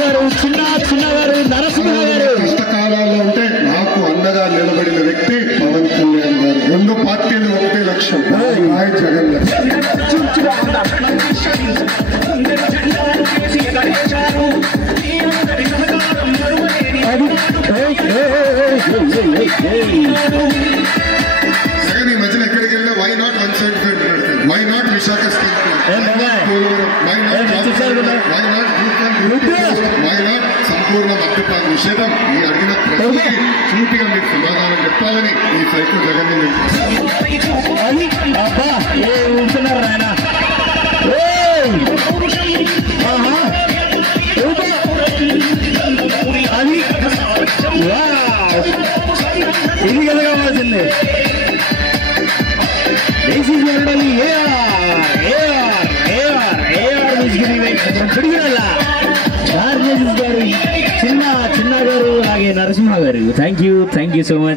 గారు, చిన్న గారు, నరసింహ గారు. కష్టకాలాల్లో ఉంటే నాకు అండగా నిలబడిన వ్యక్తి పవన్ కళ్యాణ్ గారు. రెండు పార్టీలు ఒకటే లక్ష్యం, జగన్ లక్ష్యం. జగన్ ఈ మధ్యన ఎక్కడికి వెళ్ళినా వై నాట్ 175 పెడతాడు, why not Visakha steel plant, why not సంపూర్ణ మద్యపాన నిషేధం. ఈ అడిగిన ప్రతి సూటిగా మీరు సమాధానం చెప్పాలని ఈ సైకిల్ జగన్ ఉంటున్నారు ఆయన. ఇది కదా కావాల్సింది. చిన్న గారు అలాగే నరసింహ గారు. Thank you so much.